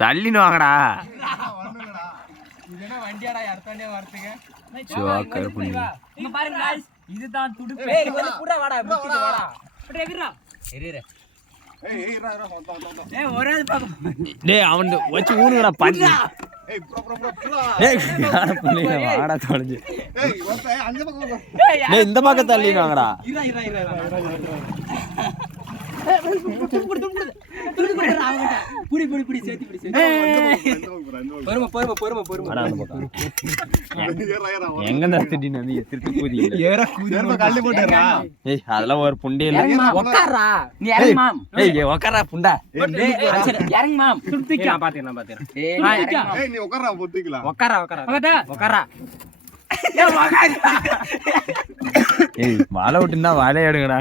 தள்ளின்னு வாங்கடா. வண்டியாடா அடுத்தாண்டே வரதுக்கு இதுதான் துடுப்பு. டேய் அவன் வச்சு ஊனுங்கடா பஞ்சு. வாடா தொலைஞ்சு. டேய் இந்த பக்கம் தள்ளின்னு வாங்கடா. எங்க திருட்டு கூதி அதெல்லாம் ஒரு புண்டே உக்காரா புண்டா வாழை விட்டுனா வாழை எடுங்கடா.